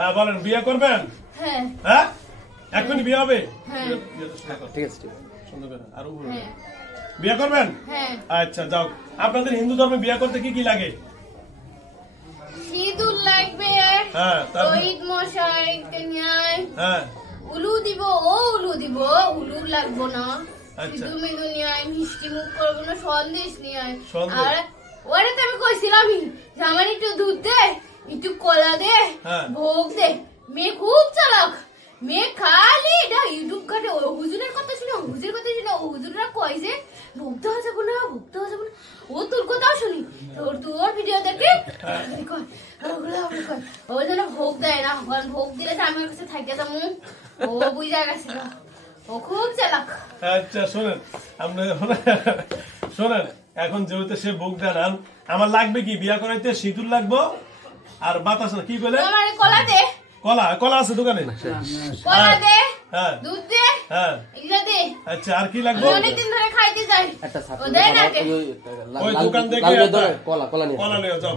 হ্যাঁ বলেন, বিয়ে করবেন? হ্যাঁ। হ্যাঁ এখনই বিয়ে হবে? হ্যাঁ। ঠিক আছে সুন্দর করে আর উপরে বিয়ে করবেন? হ্যাঁ। আচ্ছা যাও, আপনাদের হিন্দু ধর্মে বিয়ে করতে কি কি লাগে? সিঁদুর লাগবে, হ্যাঁ শহীদ মশাইকে নিয়ে হ্যাঁ উলু দিব, উলু দিব, উলু লাগবো না। সিঁদুর মিদুর নিয়ে মিষ্টি মুখ করবো না, সন্দেশ নিয়ে। আর ওরে তো আমি কইছিলামই যে আমার একটু দুধ দে, একটু কলা দে, ভোগ দে। মেয়ে খুব চালাক, মেয়ে খালি এটা ইউটিউব ঘাটে হুজুরের কথা শুনে, হুজুরের কথা শুনে হুজুররা কয় যে ভোগ দেওয়া যাবো না, ভোগ দেওয়া যাবো না। ও তোর কথাও শুনি, তোর ভিডিও দেখে ও যেন ভোগ দেয় না, ভোগ দিলে আমার কাছে থাকে যাবো। ও বুঝা গেছে, ও খুব চালাক। আচ্ছা শোনেন, আপনি শোনেন, এখন যেহেতু সে ভোগ দেন, আমার লাগবে কি বিয়া করাইতে? সিঁদুর লাগবো আর বাতাস কি বলে কলা দে। কলা, কলা আছে দোকানে? কলা দে, হ্যাঁ দুধ দে, হ্যাঁ এগুলা দে। আচ্ছা আর কি লাগবে? অনেকদিন ধরে খাইতে যাই, ও দে না কে ওই দোকান থেকে কলা নিয়ে যাও,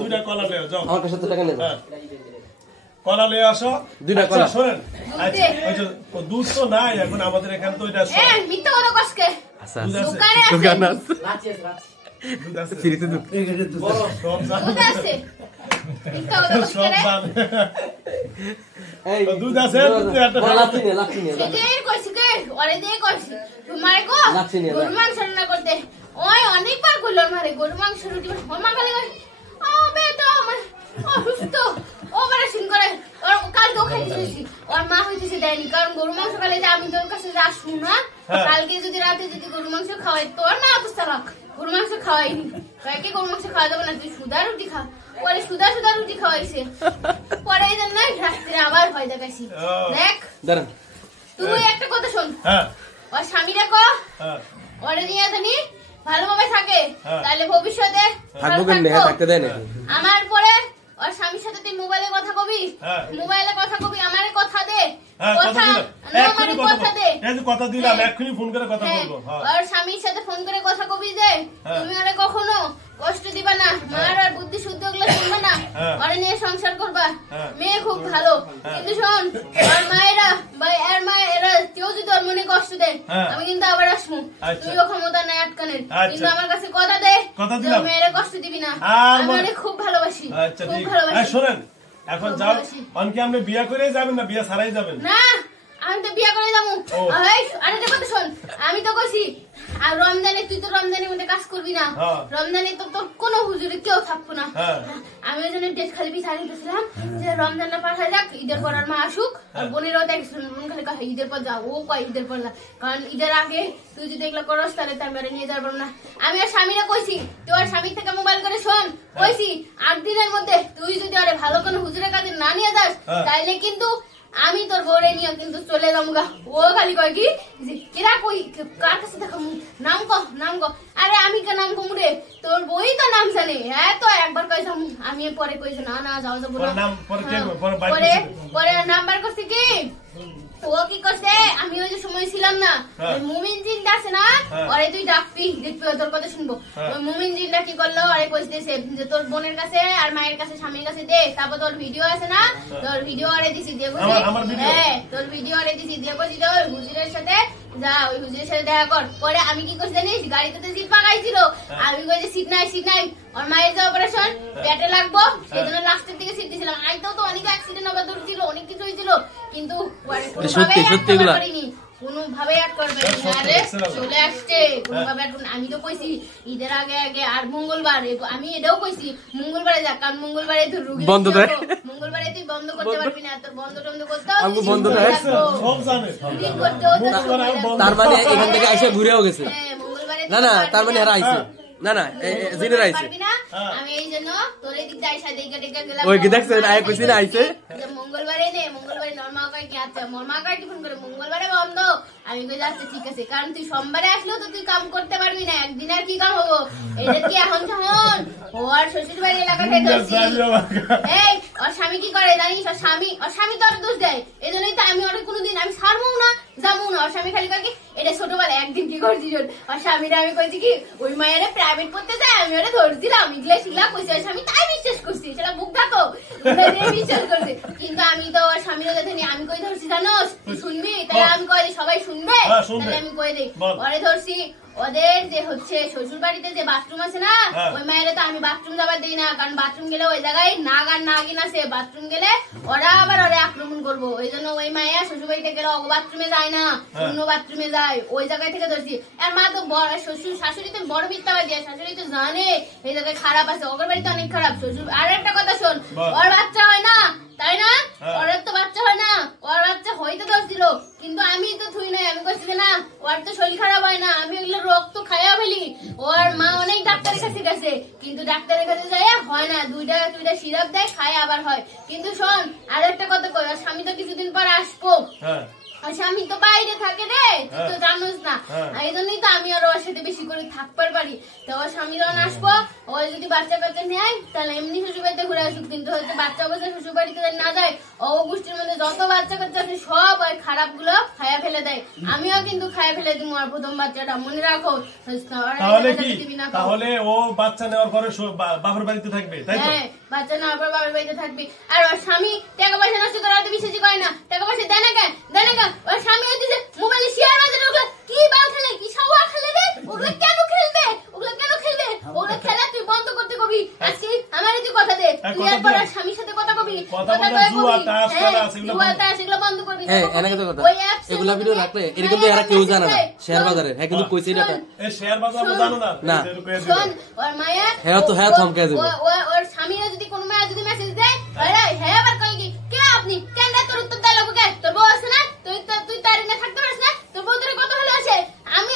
দুইটা কলা নিয়ে যাও, আমার কাছে টাকা নেই। কলা নিয়ে আসো দুইটা কলা। শোনেন ওই যে দুধ তো নাই এখন আমাদের এখানে, তো এটা মিথ্যা কথা কসকে দোকান আছে, দুধ আছে ফ্রিতে, দুধ দুধ আছে, মিথ্যা কথা কসকে এই দুধ আছে, লাচ্ছি নে দেই কইছি কে ওরে দেই কইছি তোমারে কো গরু মাংস রান্না করতে। ওই অনেকবার কইলো মারে গরু মাংস রুটি মামা খালি কই আবে তো আমার অসুস্থ অপারেশন করে। আর কাল তো খাইতেছি, ওর মা হইতেছে দেয়নি, কারণ গরু মাংস খাইলে যে আমি তোর কাছে যা শুনা, কালকে যদি রাতে যদি গরু মাংস খাওয়াই তোর না অবস্থা রাখ। গরু মাংস খাওয়াইনি, কালকে গরু মাংস খাওয়া যাবে না, তুই সুদা রুটি খা। পরে সুদা রুটি খাওয়াইছে, পরে এই জন্য রাত্রে আবার ভয় দেখাইছি। দেখ তুই একটা কথা শোন, ওর স্বামীরা কো ওরে নিয়ে জানি ভালোভাবে থাকে, তাহলে ভবিষ্যতে আমার পরে ওর স্বামীর সাথে তুই মোবাইলে কথা কবি, মোবাইলে কথা কবি, আমারে কথা দে, কথা দিলাম, এক্ষুনি ফোন করে কথা বলবো। ওর স্বামীর সাথে ফোন করে কথা কবি যে তুমি ওরে কখনো কষ্ট দিবা না, মার আর বুদ্ধি শুদ্ধ গুলো শুনবা না, ওরে নিয়ে সংসার করবা। মেয়ে খুব ভালো, কিন্তু শোন ওর মায়েরা বা এর মায়েরা কেউ যদি ওর মনে কষ্ট দেয়, আমি কিন্তু আবার আসবো। তুইও ক্ষমতা নাই আটকানের, কিন্তু আমার কাছে কথা দে মেয়েরা কষ্ট দিবি না, আমি ওরে খুব ভালোবাসি, খুব ভালোবাসি। শোনেন এখন যাও, অনকে আপনি বিয়া করে যাবেন না বিয়া ছাড়াই যাবেন? না আমি তো বিয়া করে যাবো। আরে কথা শোন, আমি তো কইছি আর রমজানে তুই তো রমজানের মধ্যে কাজ করবি না, রমজানে তো তোর কোনো হুজুরে কেউ থাকবো না। আমি ওই জন্য ডেট খালি বিচার দিতেছিলাম যে রমজানটা পাঠা যাক, ঈদের পর আর মা আসুক, আর বোনেরাও দেখছিলাম খালি কয় ঈদের পর যা, ও কয় ঈদের পর যা, কারণ ঈদের আগে তুই যদি এগুলো করস তাহলে তো আমি নিয়ে যাবো না। আমি আর স্বামীরা কইছি তুই আর স্বামীর থেকে মোবাইল করে শোন, কইছি 8 দিনের মধ্যে তুই যদি আরে ভালো কোনো হুজুরের কাছে না নিয়ে যাস, তাইলে কিন্তু আমি তোর বউরে নিয়ে কিন্তু চলে যাবো গা। ও খালি কয় কি যে কিরা কই কার কাছে দেখাম, নাম ক। আরে আমি কে নাম কমু রে, তোর বই তো নাম জানে। হ্যাঁ তো একবার কইছাম, আমি পরে কইছ না যাও যাবো না। পরে নাম্বার করছি কি ও কি করছে, আমি ওই যে সময় ছিলাম না, মুমিন জিনটা আছে না, ওরে তুই ডাকবি, দেখবি তোর কথা শুনবো। ওই মুমিন জিনটা কি করলো, আরে কইতেছে যে তোর বোনের কাছে আর মায়ের কাছে স্বামীর কাছে দে, তারপর তোর ভিডিও আছে না, তোর ভিডিও আরে দিছি দিয়ে কইছি, হ্যাঁ তোর ভিডিও আরে দিছি দিয়ে কইছি তোর হুজুরের সাথে যা, ওই হুজুরের সাথে দেখা কর। পরে আমি কি করছি জানিস, গাড়িতে তো সিট পাকাইছিল, আমি কই যে সিট নাই, ওর মায়ের যে অপারেশন পেটে লাগবো, সেজন্য লাস্টের দিকে সিট দিছিলাম। আইতো তো অনেক অ্যাক্সিডেন্ট হবে ধরছিল, অনেক কিছু হয়েছিল, কিন্তু কোনোভাবে চলে আসছে কোনোভাবে। আমি তো কইছি ঈদের আগে আর মঙ্গলবার, আমি এটাও কইছি মঙ্গলবারে যাক, কারণ মঙ্গলবারে তো রুগী মঙ্গলবারে তুই বন্ধ করতে পারবি না, তোর বন্ধ করতে তার মানে এখান থেকে আইসা ঘুরেও গেছে না, তার মানে এরা আইছে না জিনের আইছে। আমি এই জন্য তোর এই দিক আইসা দেখে গেলাম, ওই কি দেখছেন আয় কইছি না আইছে মঙ্গলবারে নরমা কাই কি আছে, মরমা কাই কি ফোন করে মঙ্গলবারে বন্ধ। আমি কই যাচ্ছে ঠিক আছে, কারণ তুই সোমবারে আসলেও তো তুই কাম করতে পারবি না, একদিন আর কি কাম হবো। এটা কি এখন যখন ওর শ্বশুর বাড়ি এলাকাতে এই ওর স্বামী কি করে জানিস, ওর স্বামী তো ওর দোষ দেয়, এই জন্যই তো আমি ওর কোনোদিন আমি ছাড়বো না, যাবো না। ওর স্বামী খালি কয় কি এটা ছোটবেলা একদিন কি করছিস, আর স্বামীরা আমি কইছি কি ওই মায়েরা প্রাইভেট পড়তে যায় আমি ওরা ধরছিলাম ইগলা শিগলা কইছি, আর স্বামী তাই বিশ্বাস করছি, সেটা বুক ডাকো বিশ্বাস করছে। কিন্তু আমি তো ওর স্বামীরা দেখেনি, আমি কই ধরছি জানোস, তুই শুনবি? তাহলে আমি কই সবাই শুনবে, তাহলে আমি কই দিই ওরে ধরছি। ওদের যে হচ্ছে শ্বশুর বাড়িতে যে বাথরুম আছে না, ওই মায়েরা তো আমি বাথরুম যাবার দিই না, কারণ বাথরুম গেলে ওই জায়গায় নাগ আর নাগিন আছে, বাথরুম গেলে ওরা আবার ওরা আক্রমণ করবো, ওই জন্য ওই মায়া শ্বশুর বাড়িতে গেলে বাথরুমে যায় না, অন্য বাথরুমে যায়, ওই জায়গায় থেকে ধরছি। আর মা তো বড় শ্বশুর শাশুড়ি তো বড় মিথ্যাবাদী, আর শাশুড়ি তো জানে এই জায়গায় খারাপ আছে, ওর বাড়িতে অনেক খারাপ শ্বশুর। আর একটা কথা শোন, ওর বাচ্চা হয় না তাই না, ওর তো বাচ্চা হয় না, ওর বাচ্চা হইতে ধরছিল, কিন্তু আমি তো থুই নাই, আমি কইছি না ওর তো শরীর খারাপ হয় না, আমি ওগুলো রক্ত খাইয়া ফেলি। ওর মা অনেক ডাক্তারের কাছে গেছে, কিন্তু ডাক্তারের কাছে যায় হয় না, দুইটা সিরাপ দেয় খায় আবার হয়। কিন্তু শোন আর একটা কথা কই, আর স্বামী তো কিছুদিন পর আসবো, আর স্বামী তো বাইরে থাকে রে, তুই তো জানোস না, এই জন্যই তো আমি আর ওর সাথে বেশি করে থাকবার পারি। তো ওর স্বামীর আসবো, ও যদি বাচ্চা কাচ্চা নেয় তাহলে এমনি শ্বশুর বাড়িতে ঘুরে আসুক, কিন্তু হয়তো বাচ্চা অবস্থায় শ্বশুর বাড়িতে না যায়, ও গোষ্ঠীর মধ্যে যত বাচ্চা কাচ্চা আছে সব ওই খারাপ গুলো খাইয়া ফেলে দেয়, আমিও কিন্তু খাইয়া ফেলে দিব আর প্রথম বাচ্চাটা, মনে রাখো। তাহলে কি, তাহলে ও বাচ্চা নেওয়ার পরে বাবার বাড়িতে থাকবে, তাই তো? হ্যাঁ, বাচ্চা নেওয়ার পর বাবার বাড়িতে থাকবে। আর ওর স্বামী টাকা পয়সা নষ্ট করার বিশ্বাসই করে না, টাকা পয়সা দেয় না কেন, দেয় না কেন, ওর স্বামী হচ্ছে মোবাইলে শেয়ার বাজারে ওগুলো কি বাল খেলে, কি সাওয়া খেলে রে, ওগুলো কেন খেলবে, ওগুলো কেন খেলবে, ওগুলো খেলা তুই বন্ধ করতে কবি। আজকে আমার তুই কথা দে, তুই এরপর আর স্বামীর সাথে কথা কবি, কথা কয়ে জুয়া তাস এগুলো বন্ধ করবি। হ্যাঁ, এনে কত কথা এগুলা ভিডিও রাখলে এটা কিন্তু এরা কেউ জানে না, শেয়ার বাজারে হ্যাঁ কিন্তু কইছে এটা এই শেয়ার বাজার আমরা জানো না না। শোন ওর মায়া হ্যাঁ তো হ্যাঁ থমকে যাবে, ওর স্বামীরা যদি কোনো মায়া যদি মেসেজ দেয়, আরে হ্যাঁ আবার কই কি কে আপনি কেন তোর উত্তর দেয় লোকে, তোর বউ আছে না, তুই তার না থাকতে পারিস না, তোর বউ ধরে কত হলো আসে, আমি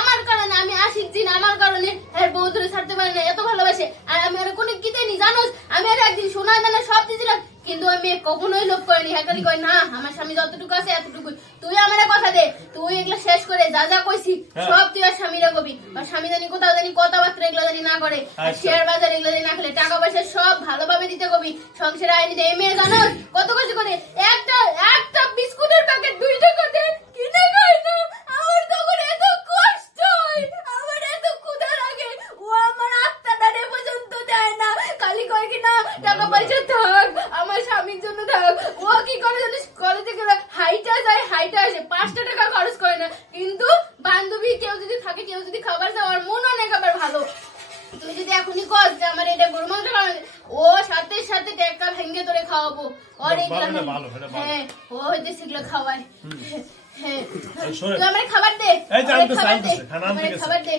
আমার কারণে আমি আশিক দিন আমার কারণে এর বউ ধরে ছাড়তে পারি না, এত ভালোবাসে, আর আমি আর কোনো কিতে নি জানোস, আমি আর একদিন সোনা দানা সব দিয়েছিলাম, কিন্তু আমি কখনোই লোভ করিনি, হ্যাঁ খালি কই না আমার স্বামী যতটুকু আছে এতটুকু, তুই আমার কথা দে, তুই এগুলো শেষ করে যা যা কইছি সব তুই আর স্বামীরা কবি, আর স্বামী জানি কোথাও জানি কথাবার্তা এগুলো জানি না করে, আর শেয়ার বাজার এগুলো জানি না খেলে, টাকা পয়সা সব ভালোভাবে দিতে কবি, সংসারে আইনি দে। মেয়ে জানোস কত কিছু করে, একটা বিস্কুটের প্যাকেট 2 টাকা দেন কিনে খাই না, আমার তখন এত কষ্ট হয়, আমার এত ক্ষুধা লাগে, ও আমার আত্মাটা রে পর্যন্ত দেয় না, খালি কয় কি না টাকা পয়সা থাক আমার স্বামীর জন্য থাক, ও কি করে জানিস কলেজে গেলে হাইটা যায় হাইটা আসে, 5 টাকা খরচ করে না, কিন্তু বান্ধবী কেউ যদি থাকে কেউ যদি খাবার দেয় ওর মন অনেক আবার ভালো। তুই যদি এখনই কস যে আমার এটা গরু মাংস খাওয়ানো, ও সাথে সাথে টাকা ভেঙে তোরে খাওয়াবো, ওর এইগুলো হ্যাঁ ও হইতে সেগুলো খাওয়ায়। হ্যাঁ তুই আমার খাবার দে, খাবার দে, খাবার দে।